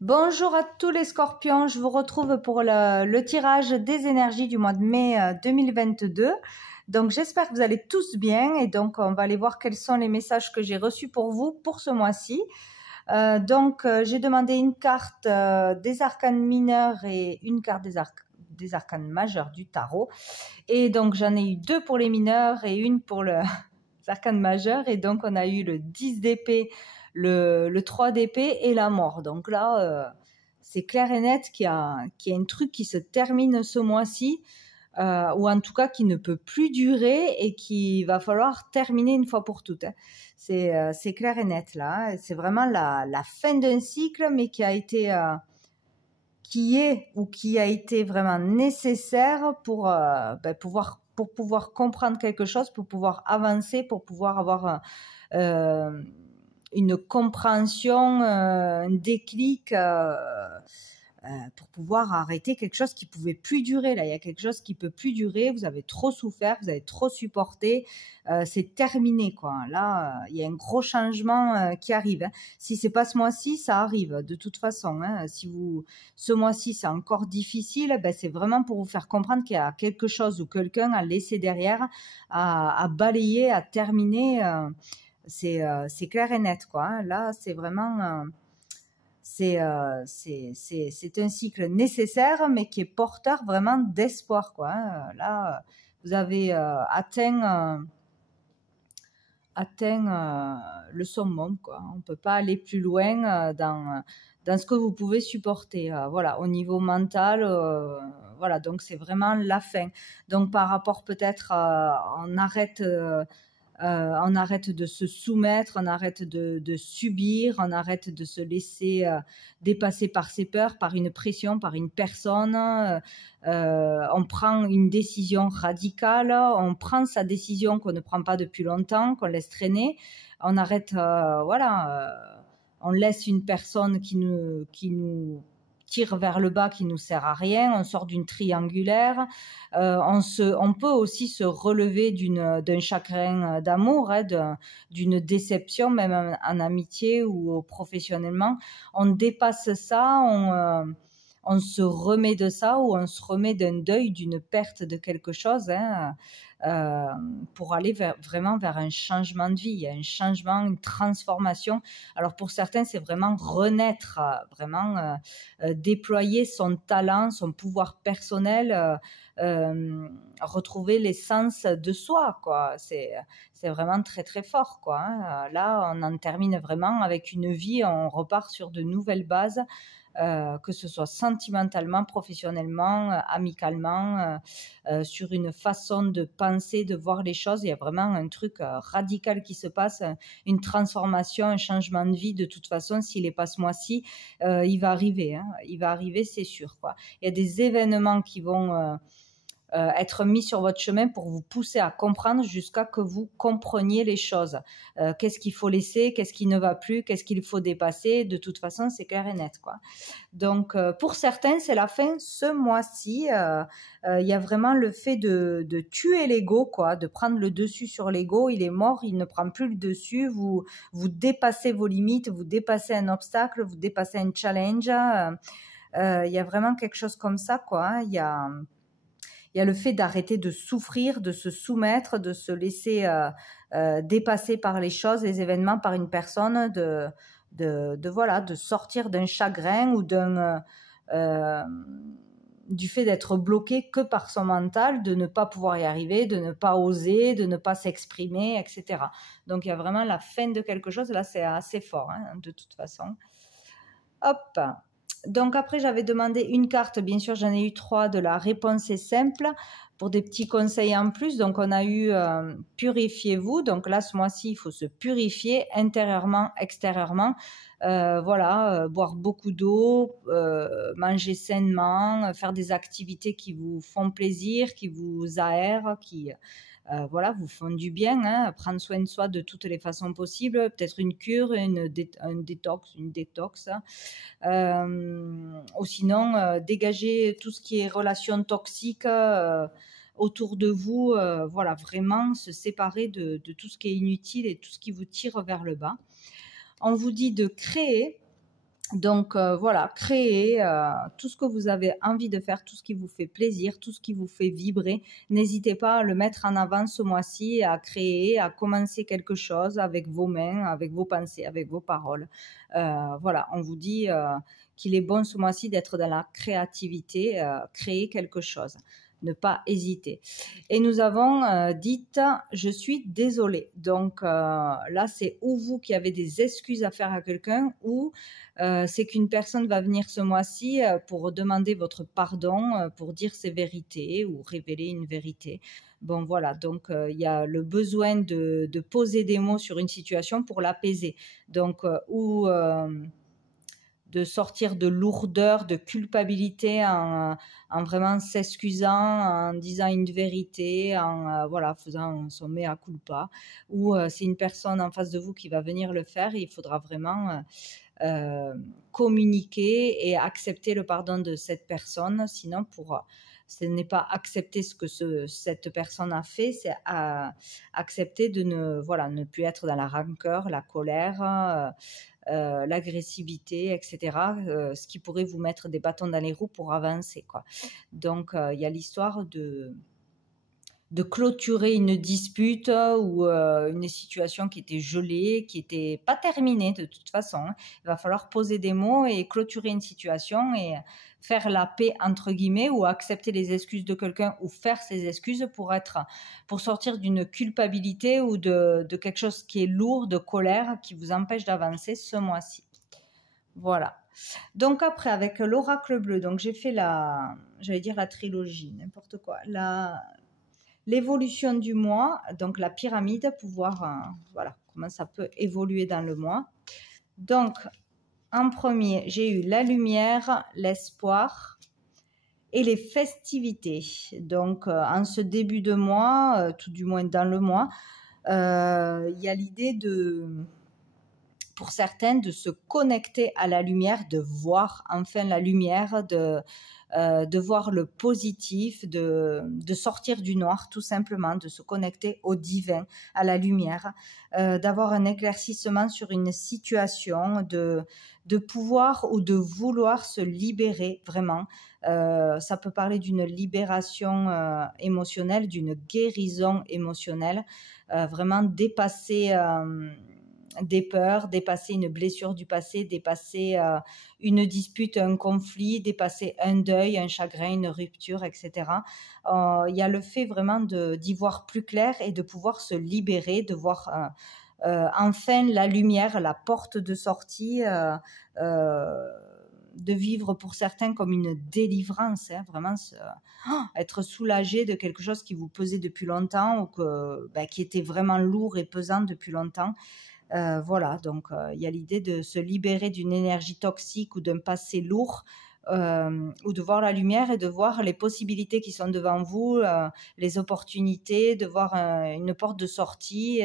Bonjour à tous les scorpions, je vous retrouve pour le tirage des énergies du mois de mai 2022. Donc j'espère que vous allez tous bien et donc on va aller voir quels sont les messages que j'ai reçus pour vous pour ce mois-ci. J'ai demandé une carte des arcanes mineurs et une carte des arcanes majeurs du tarot. Et donc j'en ai eu deux pour les mineurs et une pour les arcanes majeurs. Et donc on a eu le 10 d'épée, le 3 d'épée et la mort. Donc là, c'est clair et net qu'il y a un truc qui se termine ce mois-ci, ou en tout cas qui ne peut plus durer et qu'il va falloir terminer une fois pour toutes. C'est clair et net là. C'est vraiment la fin d'un cycle, mais qui a été vraiment nécessaire pour pouvoir comprendre quelque chose, pour pouvoir avancer, pour pouvoir avoir une compréhension, un déclic, pour pouvoir arrêter quelque chose qui pouvait plus durer. Là, il y a quelque chose qui peut plus durer. Vous avez trop souffert, vous avez trop supporté. C'est terminé, quoi. Là, il y a un gros changement qui arrive. Hein. Si c'est pas ce mois-ci, ça arrive de toute façon. Hein. Ce mois-ci, c'est encore difficile, c'est vraiment pour vous faire comprendre qu'il y a quelque chose ou quelqu'un à laisser derrière, à balayer, à terminer. C'est clair et net, quoi. Hein. Là, c'est vraiment c'est un cycle nécessaire, mais qui est porteur vraiment d'espoir, quoi. Hein. Là, vous avez atteint le summum, quoi. On peut pas aller plus loin dans ce que vous pouvez supporter. Voilà, au niveau mental, voilà. Donc c'est vraiment la fin. Donc par rapport peut-être, on arrête de se soumettre, on arrête de subir, on arrête de se laisser dépasser par ses peurs, par une pression, par une personne. On prend une décision radicale, on prend sa décision qu'on ne prend pas depuis longtemps, qu'on laisse traîner. On arrête, on laisse une personne qui nous tire vers le bas, qui nous sert à rien. On sort d'une triangulaire. On peut aussi se relever d'un chagrin d'amour, hein, d'une déception, même en amitié ou professionnellement. On dépasse ça, on se remet de ça, ou on se remet d'un deuil, d'une perte de quelque chose, hein, pour aller vraiment vers un changement de vie. Il y a un changement, une transformation. Alors pour certains, c'est vraiment renaître, vraiment déployer son talent, son pouvoir personnel, retrouver l'essence de soi, quoi. C'est vraiment très très fort, quoi. Hein. Là, on en termine vraiment avec une vie, on repart sur de nouvelles bases. Que ce soit sentimentalement, professionnellement, amicalement, sur une façon de penser, de voir les choses. Il y a vraiment un truc radical qui se passe, une transformation, un changement de vie. De toute façon, s'il n'est pas ce mois-ci, il va arriver. Hein. Il va arriver, c'est sûr, quoi. Il y a des événements qui vont être mis sur votre chemin pour vous pousser à comprendre jusqu'à que vous compreniez les choses. Qu'est-ce qu'il faut laisser, qu'est-ce qui ne va plus, qu'est-ce qu'il faut dépasser. De toute façon, c'est clair et net, quoi. Donc, pour certains, c'est la fin ce mois-ci. Il y a vraiment le fait de tuer l'ego, quoi, de prendre le dessus sur l'ego. Il est mort, il ne prend plus le dessus. Vous dépassez vos limites, vous dépassez un obstacle, vous dépassez un challenge. Il y a vraiment quelque chose comme ça, quoi. Hein. Il y a le fait d'arrêter de souffrir, de se soumettre, de se laisser dépasser par les choses, les événements, par une personne, de sortir d'un chagrin ou du fait d'être bloqué que par son mental, de ne pas pouvoir y arriver, de ne pas oser, de ne pas s'exprimer, etc. Donc il y a vraiment la fin de quelque chose. Là, c'est assez fort, hein, de toute façon. Hop. Donc après, j'avais demandé une carte, bien sûr, j'en ai eu 3, de la réponse est simple, pour des petits conseils en plus. Donc on a eu purifiez-vous. Donc là, ce mois-ci, il faut se purifier intérieurement, extérieurement. Boire beaucoup d'eau, manger sainement, faire des activités qui vous font plaisir, qui vous aèrent, qui vous font du bien, hein, prendre soin de soi de toutes les façons possibles, peut-être une cure, une détox, ou sinon dégager tout ce qui est relations toxiques autour de vous, vraiment se séparer de tout ce qui est inutile et tout ce qui vous tire vers le bas. On vous dit de créer, Donc voilà, créez tout ce que vous avez envie de faire, tout ce qui vous fait plaisir, tout ce qui vous fait vibrer. N'hésitez pas à le mettre en avant ce mois-ci, à créer, à commencer quelque chose avec vos mains, avec vos pensées, avec vos paroles. Voilà, on vous dit qu'il est bon ce mois-ci d'être dans la créativité, créer quelque chose. Ne pas hésiter. Et nous avons dites je suis désolée. Donc là, c'est ou vous qui avez des excuses à faire à quelqu'un, ou c'est qu'une personne va venir ce mois-ci pour demander votre pardon, pour dire ses vérités ou révéler une vérité. Bon, voilà, donc il y a le besoin de poser des mots sur une situation pour l'apaiser. Donc, ou de sortir de lourdeur, de culpabilité en vraiment s'excusant, en disant une vérité, en voilà, faisant son mea culpa, ou c'est une personne en face de vous qui va venir le faire et il faudra vraiment communiquer et accepter le pardon de cette personne. Sinon, ce n'est pas accepter ce que cette personne a fait, c'est accepter de ne plus être dans la rancœur, la colère, l'agressivité, etc. Ce qui pourrait vous mettre des bâtons dans les roues pour avancer, quoi. Donc, il y a l'histoire de clôturer une dispute ou une situation qui était gelée, qui n'était pas terminée de toute façon. Il va falloir poser des mots et clôturer une situation et faire la paix entre guillemets, ou accepter les excuses de quelqu'un ou faire ses excuses pour sortir d'une culpabilité ou de quelque chose qui est lourd, de colère, qui vous empêche d'avancer ce mois-ci. Voilà. Donc après, avec l'oracle bleu, donc j'ai fait la trilogie, n'importe quoi, l'évolution du mois, donc la pyramide, pour voir voilà, comment ça peut évoluer dans le mois. Donc, en premier, j'ai eu la lumière, l'espoir et les festivités. Donc, en ce début de mois, tout du moins dans le mois, il y a l'idée pour certaines, de se connecter à la lumière, de voir enfin la lumière, de voir le positif, de sortir du noir tout simplement, de se connecter au divin, à la lumière, d'avoir un éclaircissement sur une situation, de pouvoir ou de vouloir se libérer vraiment. Ça peut parler d'une libération émotionnelle, d'une guérison émotionnelle, vraiment dépasser des peurs, dépasser une blessure du passé, dépasser une dispute, un conflit, dépasser un deuil, un chagrin, une rupture, etc. Il y a le fait vraiment d'y voir plus clair et de pouvoir se libérer, de voir enfin la lumière, la porte de sortie, de vivre pour certains comme une délivrance, hein, vraiment être soulagé de quelque chose qui vous pesait depuis longtemps ou qui était vraiment lourd et pesant depuis longtemps. Voilà, donc il y a l'idée de se libérer d'une énergie toxique ou d'un passé lourd, ou de voir la lumière et de voir les possibilités qui sont devant vous, les opportunités, de voir une porte de sortie,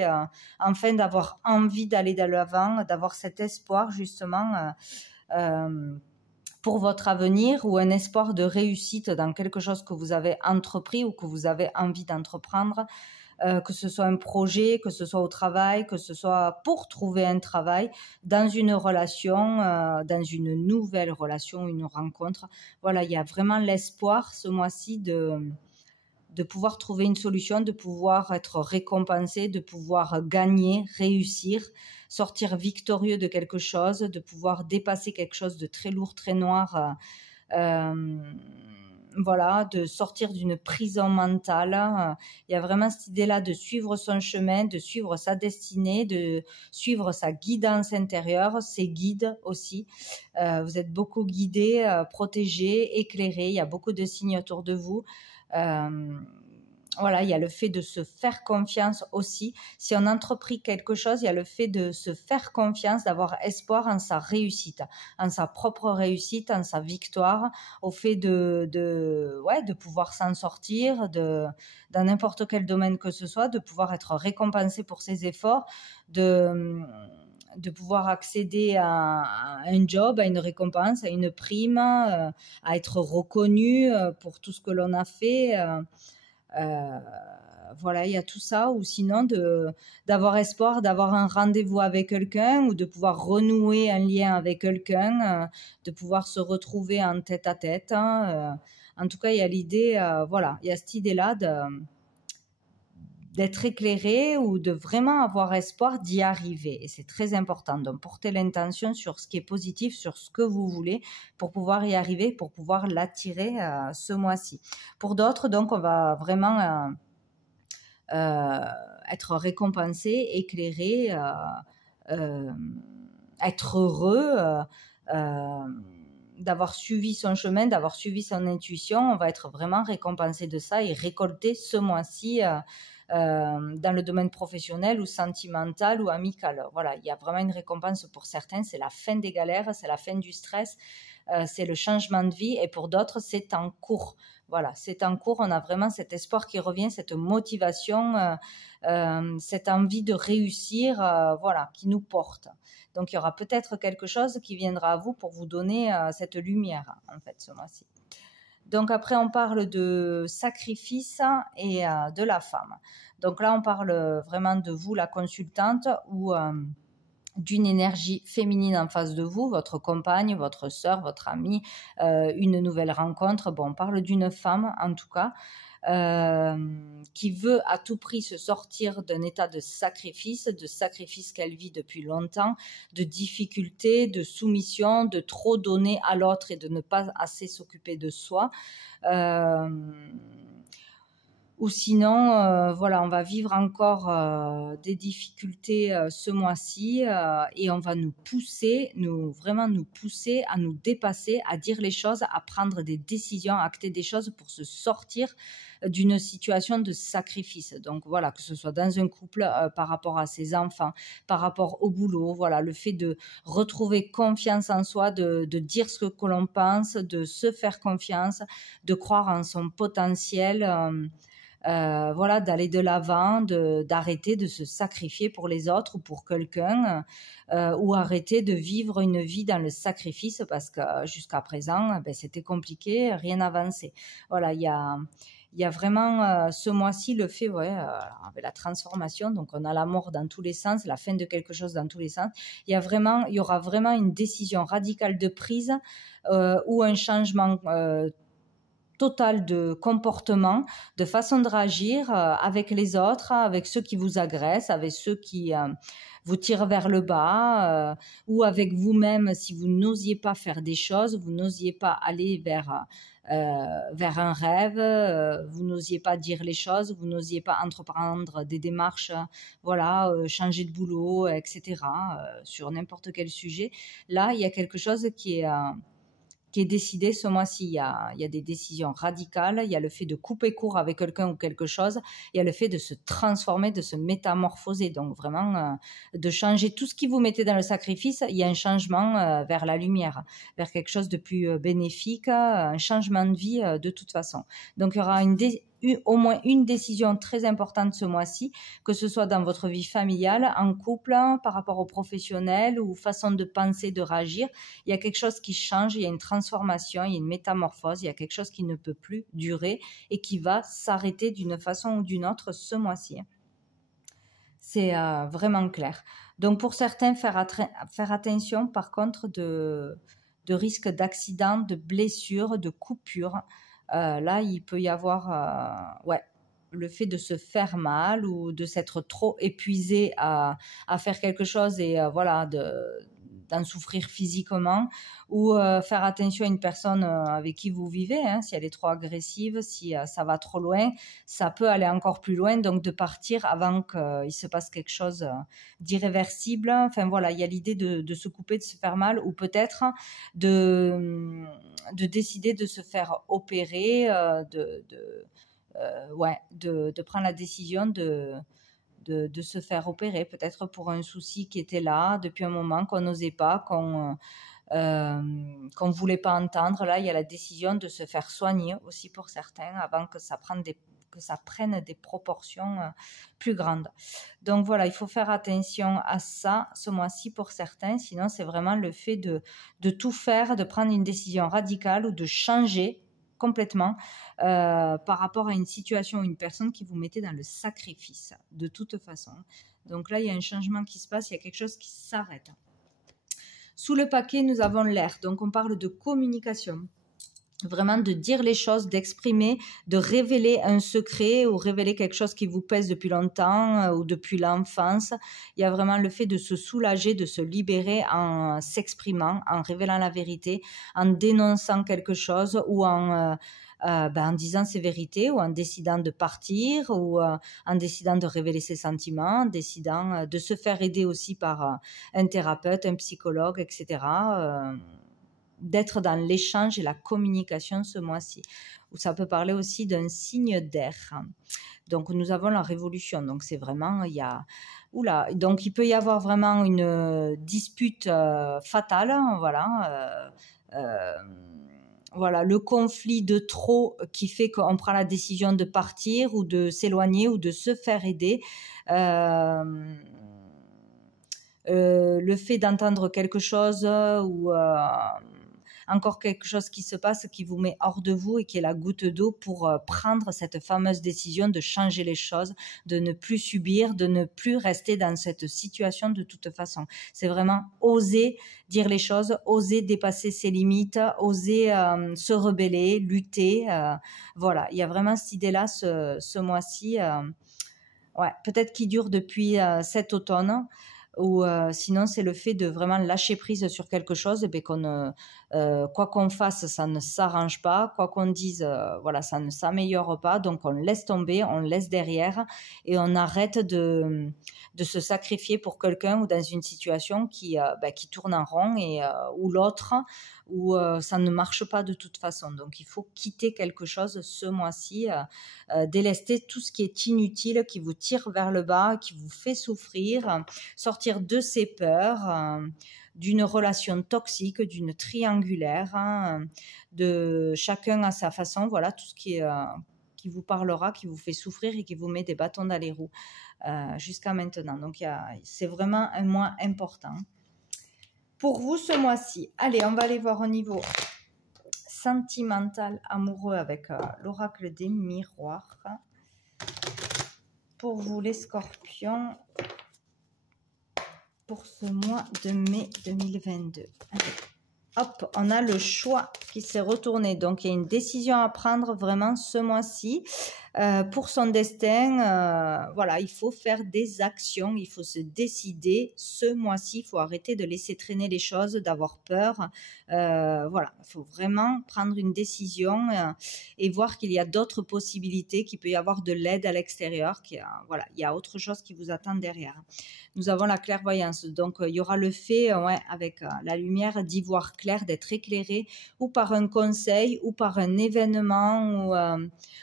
enfin d'avoir envie d'aller de l'avant, d'avoir cet espoir justement pour votre avenir, ou un espoir de réussite dans quelque chose que vous avez entrepris ou que vous avez envie d'entreprendre. Que ce soit un projet, que ce soit au travail, que ce soit pour trouver un travail, dans une relation, dans une nouvelle relation, une rencontre. Voilà, il y a vraiment l'espoir ce mois-ci de pouvoir trouver une solution, de pouvoir être récompensé, de pouvoir gagner, réussir, sortir victorieux de quelque chose, de pouvoir dépasser quelque chose de très lourd, très noir, voilà, de sortir d'une prison mentale. Il y a vraiment cette idée-là de suivre son chemin, de suivre sa destinée, de suivre sa guidance intérieure, ses guides aussi. Vous êtes beaucoup guidés, protégés, éclairés. Il y a beaucoup de signes autour de vous. Voilà, il y a le fait de se faire confiance aussi. Si on entreprit quelque chose, il y a le fait de se faire confiance, d'avoir espoir en sa réussite, en sa propre réussite, en sa victoire, au fait de pouvoir s'en sortir dans n'importe quel domaine que ce soit, de pouvoir être récompensé pour ses efforts, de pouvoir accéder à un job, à une récompense, à une prime, à être reconnu pour tout ce que l'on a fait. voilà, il y a tout ça, ou sinon d'avoir espoir d'avoir un rendez-vous avec quelqu'un ou de pouvoir renouer un lien avec quelqu'un, de pouvoir se retrouver en tête à tête, hein. En tout cas, il y a l'idée, voilà, il y a cette idée-là d'être éclairé ou de vraiment avoir espoir d'y arriver. Et c'est très important. Donc, porter l'intention sur ce qui est positif, sur ce que vous voulez pour pouvoir y arriver, pour pouvoir l'attirer ce mois-ci. Pour d'autres, donc, on va vraiment être récompensé, éclairé, être heureux, d'avoir suivi son chemin, d'avoir suivi son intuition. On va être vraiment récompensé de ça et récolter ce mois-ci dans le domaine professionnel ou sentimental ou amical. Voilà, il y a vraiment une récompense pour certains, c'est la fin des galères, c'est la fin du stress, c'est le changement de vie, et pour d'autres, c'est en cours. Voilà, c'est en cours, on a vraiment cet espoir qui revient, cette motivation, cette envie de réussir, voilà, qui nous porte. Donc, il y aura peut-être quelque chose qui viendra à vous pour vous donner cette lumière, en fait, ce mois-ci. Donc après, on parle de sacrifice et de la femme. Donc là, on parle vraiment de vous, la consultante, ou d'une énergie féminine en face de vous, votre compagne, votre sœur, votre amie, une nouvelle rencontre. Bon, on parle d'une femme, en tout cas, qui veut à tout prix se sortir d'un état de sacrifice qu'elle vit depuis longtemps, de difficulté, de soumission, de trop donner à l'autre et de ne pas assez s'occuper de soi. Ou sinon, voilà, on va vivre encore des difficultés ce mois-ci et on va nous pousser, vraiment nous pousser à nous dépasser, à dire les choses, à prendre des décisions, à acter des choses pour se sortir d'une situation de sacrifice. Donc voilà, que ce soit dans un couple, par rapport à ses enfants, par rapport au boulot, voilà, le fait de retrouver confiance en soi, de dire ce que l'on pense, de se faire confiance, de croire en son potentiel. Voilà, d'aller de l'avant, d'arrêter de se sacrifier pour les autres ou pour quelqu'un, ou arrêter de vivre une vie dans le sacrifice parce que jusqu'à présent, ben, c'était compliqué, rien n'avançait. Voilà, il y a vraiment ce mois-ci le fait, ouais, avec la transformation, donc on a la mort dans tous les sens, la fin de quelque chose dans tous les sens. Il y aura vraiment une décision radicale de prise ou un changement total de comportement, de façon de réagir avec les autres, avec ceux qui vous agressent, avec ceux qui vous tirent vers le bas, ou avec vous-même si vous n'osiez pas faire des choses, vous n'osiez pas aller vers un rêve, vous n'osiez pas dire les choses, vous n'osiez pas entreprendre des démarches, voilà, changer de boulot, etc., sur n'importe quel sujet. Là, il y a quelque chose qui est décidé ce mois-ci. Il y a des décisions radicales, il y a le fait de couper court avec quelqu'un ou quelque chose, il y a le fait de se transformer, de se métamorphoser, donc vraiment de changer tout ce qui vous mettait dans le sacrifice. Il y a un changement vers la lumière, vers quelque chose de plus bénéfique, un changement de vie de toute façon. Donc il y aura au moins une décision très importante ce mois-ci, que ce soit dans votre vie familiale, en couple, par rapport aux professionnels ou façon de penser, de réagir. Il y a quelque chose qui change, il y a une transformation, il y a une métamorphose, il y a quelque chose qui ne peut plus durer et qui va s'arrêter d'une façon ou d'une autre ce mois-ci. C'est vraiment clair. Donc pour certains, faire attention par contre de risques d'accident, de blessures, de coupures. Là, il peut y avoir le fait de se faire mal ou de s'être trop épuisé à faire quelque chose et voilà, d'en souffrir physiquement, ou faire attention à une personne avec qui vous vivez, hein, si elle est trop agressive, si ça va trop loin, ça peut aller encore plus loin, donc de partir avant qu'il se passe quelque chose d'irréversible. Enfin voilà, il y a l'idée de se couper, de se faire mal, ou peut-être de décider de se faire opérer, de prendre la décision de se faire opérer, peut-être pour un souci qui était là depuis un moment, qu'on n'osait pas, qu'on voulait pas entendre. Là, il y a la décision de se faire soigner aussi pour certains avant que ça prenne des proportions plus grandes. Donc voilà, il faut faire attention à ça ce mois-ci pour certains, sinon c'est vraiment le fait de tout faire, de prendre une décision radicale ou de changer complètement par rapport à une situation ou une personne qui vous mettait dans le sacrifice, de toute façon. Donc là, il y a un changement qui se passe, il y a quelque chose qui s'arrête. Sous le paquet, nous avons l'air. Donc, on parle de communication. Vraiment de dire les choses, d'exprimer, de révéler un secret ou révéler quelque chose qui vous pèse depuis longtemps ou depuis l'enfance. Il y a vraiment le fait de se soulager, de se libérer en s'exprimant, en révélant la vérité, en dénonçant quelque chose ou en disant ses vérités ou en décidant de partir ou en décidant de révéler ses sentiments, en décidant de se faire aider aussi par un thérapeute, un psychologue, etc., d'être dans l'échange et la communication ce mois-ci. Ou ça peut parler aussi d'un signe d'air. Donc nous avons la révolution. Donc c'est vraiment, donc il peut y avoir vraiment une dispute fatale, voilà. Voilà, le conflit de trop qui fait qu'on prend la décision de partir ou de s'éloigner ou de se faire aider. Le fait d'entendre quelque chose ou encore quelque chose qui se passe qui vous met hors de vous et qui est la goutte d'eau pour prendre cette fameuse décision de changer les choses, de ne plus subir, de ne plus rester dans cette situation de toute façon. C'est vraiment oser dire les choses, oser dépasser ses limites, oser se rebeller, lutter. Voilà, il y a vraiment cette idée-là ce mois-ci. Ouais, peut-être qui dure depuis cet automne. Ou sinon c'est le fait de vraiment lâcher prise sur quelque chose, et quoi qu'on fasse, ça ne s'arrange pas, quoi qu'on dise, voilà, ça ne s'améliore pas, donc on laisse tomber, on laisse derrière et on arrête de se sacrifier pour quelqu'un ou dans une situation qui tourne en rond et ou l'autre, où ça ne marche pas de toute façon. Donc il faut quitter quelque chose ce mois-ci, délester tout ce qui est inutile, qui vous tire vers le bas, qui vous fait souffrir, sortir de ses peurs, d'une relation toxique, d'une triangulaire, de chacun à sa façon, voilà, tout ce qui vous parlera, qui vous fait souffrir et qui vous met des bâtons dans les roues jusqu'à maintenant. Donc c'est vraiment un mois important pour vous ce mois-ci. Allez, on va aller voir au niveau sentimental, amoureux avec l'oracle des miroirs. Pour vous les scorpions, pour ce mois de mai 2022. Allez. Hop, on a le choix qui s'est retourné. Donc, il y a une décision à prendre vraiment ce mois-ci pour son destin. Voilà, il faut faire des actions, il faut se décider. Ce mois-ci, il faut arrêter de laisser traîner les choses, d'avoir peur. Voilà, il faut vraiment prendre une décision et voir qu'il y a d'autres possibilités, qu'il peut y avoir de l'aide à l'extérieur. Voilà, il y a autre chose qui vous attend derrière. Nous avons la clairvoyance. Donc, il y aura le fait, avec la lumière, d'y voir clair, d'être éclairé, ou par un conseil, ou par un événement,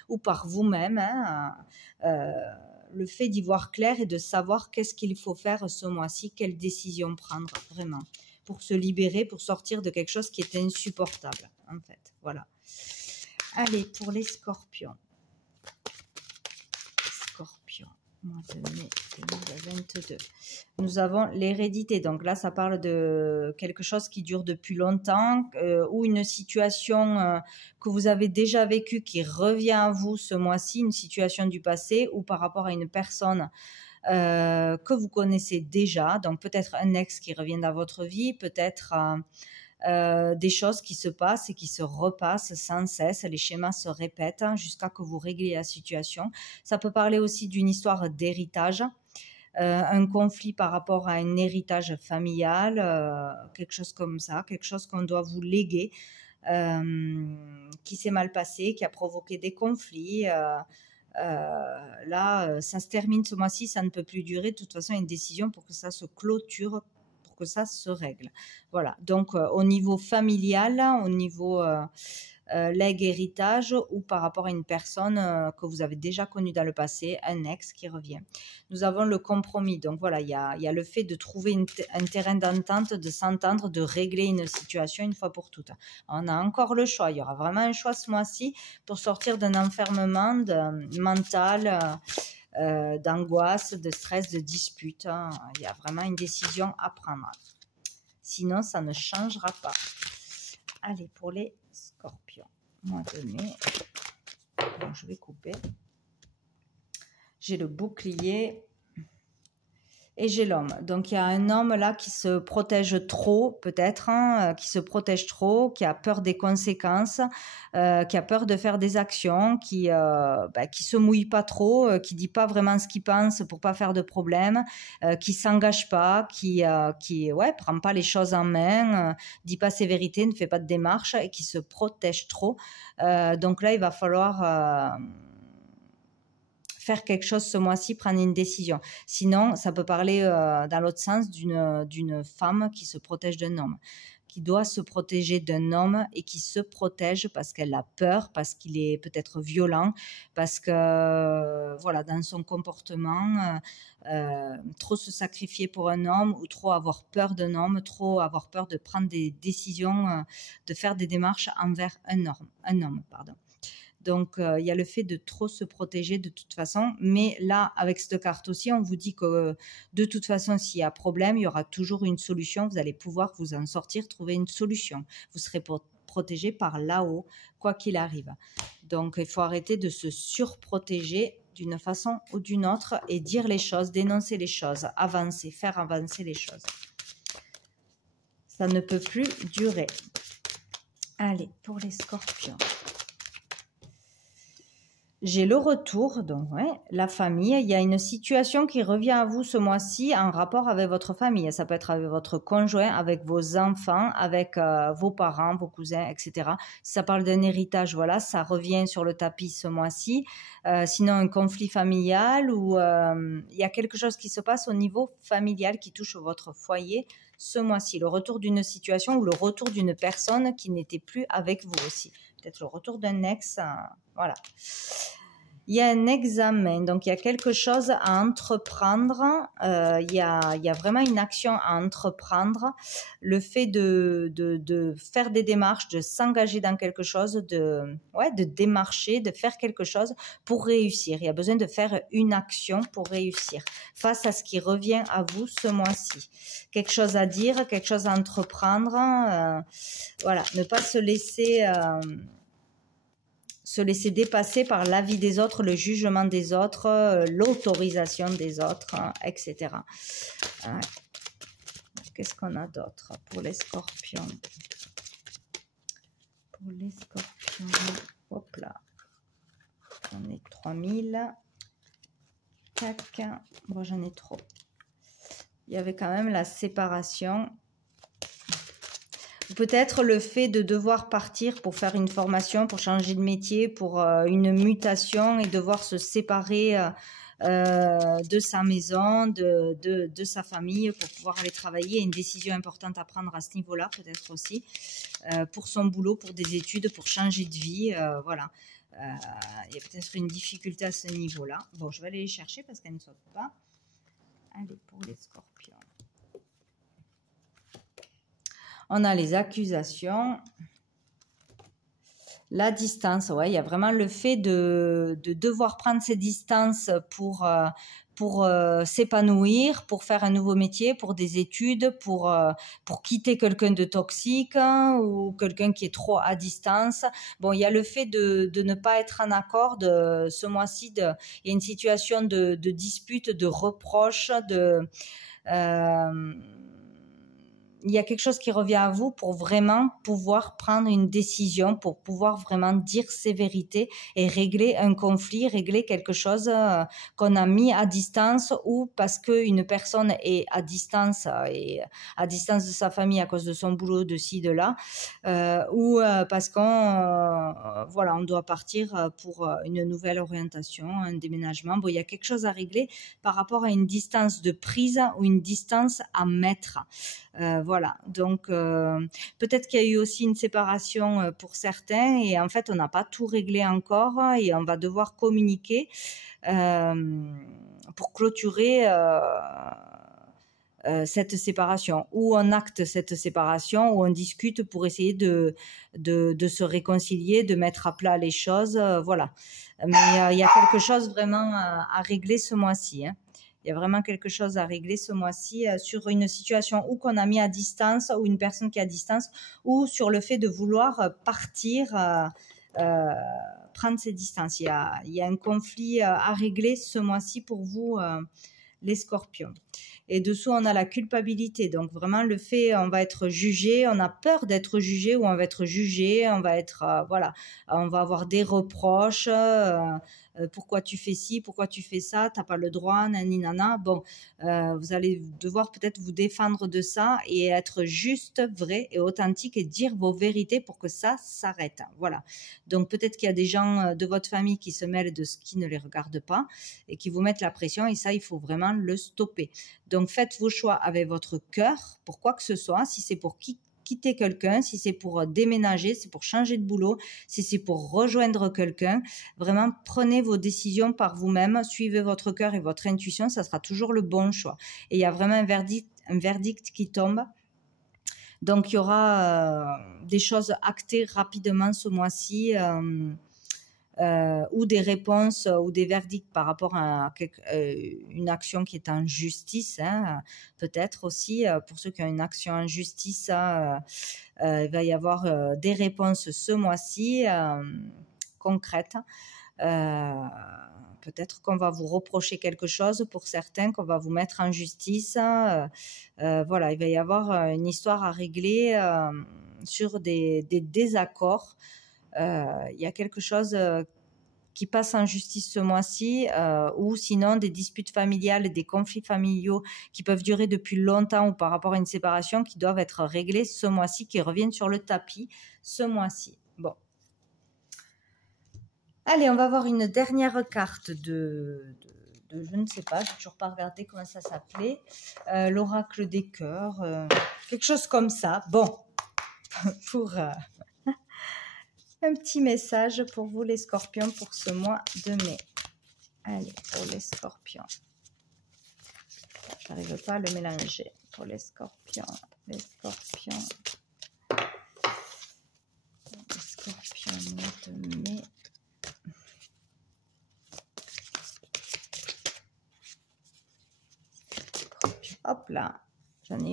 ou par vous-même. Le fait d'y voir clair et de savoir qu'est-ce qu'il faut faire ce mois-ci, quelle décision prendre vraiment, pour se libérer, pour sortir de quelque chose qui est insupportable, en fait. Voilà. Allez, pour les scorpions. Mois de mai 2022. Nous avons l'hérédité. Donc là, ça parle de quelque chose qui dure depuis longtemps ou une situation que vous avez déjà vécue qui revient à vous ce mois-ci, une situation du passé ou par rapport à une personne que vous connaissez déjà. Donc peut-être un ex qui revient dans votre vie, peut-être des choses qui se passent et qui se repassent sans cesse, les schémas se répètent jusqu'à que vous régliez la situation. Ça peut parler aussi d'une histoire d'héritage, un conflit par rapport à un héritage familial, quelque chose comme ça, quelque chose qu'on doit vous léguer, qui s'est mal passé, qui a provoqué des conflits. Là, ça se termine ce mois-ci, ça ne peut plus durer. De toute façon, il y a une décision pour que ça se clôture, que ça se règle. Voilà, donc au niveau familial, au niveau legs héritage ou par rapport à une personne que vous avez déjà connue dans le passé, un ex qui revient. Nous avons le compromis, donc voilà, il y a le fait de trouver un terrain d'entente, de s'entendre, de régler une situation une fois pour toutes. On a encore le choix, il y aura vraiment un choix ce mois-ci pour sortir d'un enfermement mental, d'angoisse, de stress, de dispute. Il y a vraiment une décision à prendre. Sinon, ça ne changera pas. Allez, pour les scorpions. mois de mai. Donc, je vais couper. J'ai le bouclier. Et j'ai l'homme. Donc, il y a un homme là qui se protège trop, peut-être, hein, qui se protège trop, qui a peur des conséquences, qui a peur de faire des actions, qui se mouille pas trop, qui dit pas vraiment ce qu'il pense pour pas faire de problème, qui s'engage pas, qui prend pas les choses en main, dit pas ses vérités, ne fait pas de démarche et qui se protège trop. Donc là, il va falloir faire quelque chose ce mois-ci, prendre une décision. Sinon, ça peut parler dans l'autre sens d'une femme qui se protège d'un homme, qui doit se protéger d'un homme et qui se protège parce qu'elle a peur, parce qu'il est peut-être violent, parce que, voilà, dans son comportement, trop se sacrifier pour un homme ou trop avoir peur d'un homme, trop avoir peur de prendre des décisions, de faire des démarches envers un homme. Donc, il y a le fait de trop se protéger de toute façon. Mais là, avec cette carte aussi, on vous dit que de toute façon, s'il y a problème, il y aura toujours une solution. Vous allez pouvoir vous en sortir, trouver une solution. Vous serez protégé par là-haut, quoi qu'il arrive. Donc, il faut arrêter de se surprotéger d'une façon ou d'une autre et dire les choses, dénoncer les choses, avancer, faire avancer les choses. Ça ne peut plus durer. Allez, pour les scorpions. J'ai le retour, donc la famille. Il y a une situation qui revient à vous ce mois-ci en rapport avec votre famille. Ça peut être avec votre conjoint, avec vos enfants, avec vos parents, vos cousins, etc. Si ça parle d'un héritage, voilà, ça revient sur le tapis ce mois-ci. Sinon, un conflit familial ou il y a quelque chose qui se passe au niveau familial qui touche votre foyer ce mois-ci. Le retour d'une situation ou le retour d'une personne qui n'était plus avec vous aussi. Peut-être le retour d'un ex, voilà. Il y a un examen, donc il y a quelque chose à entreprendre, il y a vraiment une action à entreprendre, le fait de faire des démarches, de s'engager dans quelque chose, de démarcher, de faire quelque chose pour réussir. Il y a besoin de faire une action pour réussir face à ce qui revient à vous ce mois-ci. Quelque chose à dire, quelque chose à entreprendre, voilà, ne pas se laisser dépasser par l'avis des autres, le jugement des autres, l'autorisation des autres, etc. Qu'est-ce qu'on a d'autre pour les scorpions? Pour les scorpions, hop là, j'en ai 3000. Tac, bon, j'en ai trop. Il y avait quand même la séparation. Peut-être le fait de devoir partir pour faire une formation, pour changer de métier, pour une mutation et devoir se séparer de sa maison, de sa famille pour pouvoir aller travailler. Une décision importante à prendre à ce niveau-là, peut-être aussi, pour son boulot, pour des études, pour changer de vie, voilà. Il y a peut-être une difficulté à ce niveau-là. Bon, je vais aller les chercher parce qu'elles ne sautent pas. Allez, pour les scorpions. On a les accusations, la distance, ouais, il y a vraiment le fait de devoir prendre ses distances pour s'épanouir, pour faire un nouveau métier, pour des études, pour quitter quelqu'un de toxique ou quelqu'un qui est trop à distance. Bon, il y a le fait de ne pas être en accord. Ce mois-ci, il y a une situation de dispute, de reproche, il y a quelque chose qui revient à vous pour vraiment pouvoir prendre une décision, pour pouvoir vraiment dire ses vérités et régler un conflit, régler quelque chose qu'on a mis à distance ou parce qu'une personne est à distance et à distance de sa famille à cause de son boulot, de ci, de là, ou parce on doit partir pour une nouvelle orientation, un déménagement. Bon, il y a quelque chose à régler par rapport à une distance de prise ou une distance à mettre. Voilà, donc peut-être qu'il y a eu aussi une séparation pour certains et en fait on n'a pas tout réglé encore et on va devoir communiquer pour clôturer cette séparation, ou on acte cette séparation, ou on discute pour essayer de se réconcilier, de mettre à plat les choses, voilà. Mais il y a quelque chose vraiment à régler ce mois-ci, hein. Il y a vraiment quelque chose à régler ce mois-ci sur une situation ou qu'on a mis à distance ou une personne qui est à distance ou sur le fait de vouloir partir prendre ses distances. Il y a un conflit à régler ce mois-ci pour vous, les scorpions. Et dessous, on a la culpabilité. Donc, vraiment, le fait, on va être jugé, on a peur d'être jugé ou on va être jugé, on va être, voilà, on va avoir des reproches, pourquoi tu fais ci, pourquoi tu fais ça, t'as pas le droit, nani nana. Bon, vous allez devoir peut-être vous défendre de ça et être juste, vrai et authentique et dire vos vérités pour que ça s'arrête. Voilà. Donc, peut-être qu'il y a des gens de votre famille qui se mêlent de ce qui ne les regarde pas et qui vous mettent la pression et ça, il faut vraiment le stopper. Donc, faites vos choix avec votre cœur pour quoi que ce soit, si c'est pour quitter quelqu'un, si c'est pour déménager, si c'est pour changer de boulot, si c'est pour rejoindre quelqu'un. Vraiment, prenez vos décisions par vous-même, suivez votre cœur et votre intuition, ça sera toujours le bon choix. Et il y a vraiment un verdict qui tombe. Donc, il y aura des choses actées rapidement ce mois-ci. Ou des réponses ou des verdicts par rapport à une action qui est en justice, hein, peut-être aussi pour ceux qui ont une action en justice, il va y avoir des réponses ce mois-ci concrètes. Peut-être qu'on va vous reprocher quelque chose pour certains, qu'on va vous mettre en justice. Voilà, il va y avoir une histoire à régler sur des désaccords. Il y a quelque chose qui passe en justice ce mois-ci ou sinon des disputes familiales, des conflits familiaux qui peuvent durer depuis longtemps ou par rapport à une séparation qui doivent être réglés ce mois-ci, qui reviennent sur le tapis ce mois-ci. Bon. Allez, on va voir une dernière carte de je ne sais pas, je n'ai toujours pas regardé comment ça s'appelait, l'oracle des cœurs, quelque chose comme ça. Bon, pour... un petit message pour vous les scorpions pour ce mois de mai. Allez, pour les scorpions. Je n'arrive pas à le mélanger. Pour les scorpions. Les scorpions. Les scorpions, mois de mai. Hop là. J'en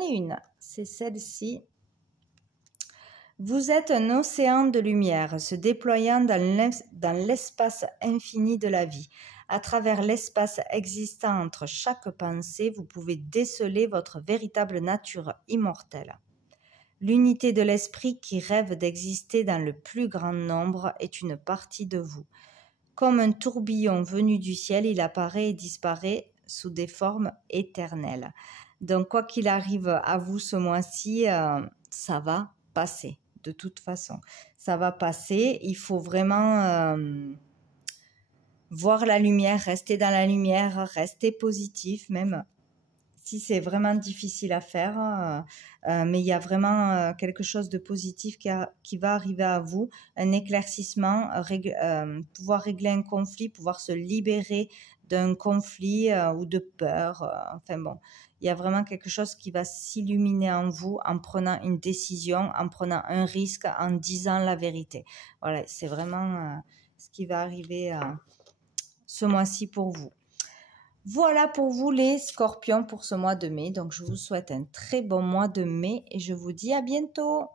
ai une. C'est celle-ci. Vous êtes un océan de lumière se déployant dans l'espace infini de la vie. À travers l'espace existant entre chaque pensée, vous pouvez déceler votre véritable nature immortelle. L'unité de l'esprit qui rêve d'exister dans le plus grand nombre est une partie de vous. Comme un tourbillon venu du ciel, il apparaît et disparaît sous des formes éternelles. Donc, quoi qu'il arrive à vous ce mois-ci, ça va passer. De toute façon, ça va passer. Il faut vraiment voir la lumière, rester dans la lumière, rester positif, même si c'est vraiment difficile à faire. Mais il y a vraiment quelque chose de positif qui va arriver à vous, un éclaircissement, pouvoir régler un conflit, pouvoir se libérer d'un conflit ou de peur. Enfin bon, il y a vraiment quelque chose qui va s'illuminer en vous en prenant une décision, en prenant un risque, en disant la vérité. Voilà, c'est vraiment ce qui va arriver ce mois-ci pour vous. Voilà pour vous les scorpions pour ce mois de mai. Donc, je vous souhaite un très bon mois de mai et je vous dis à bientôt.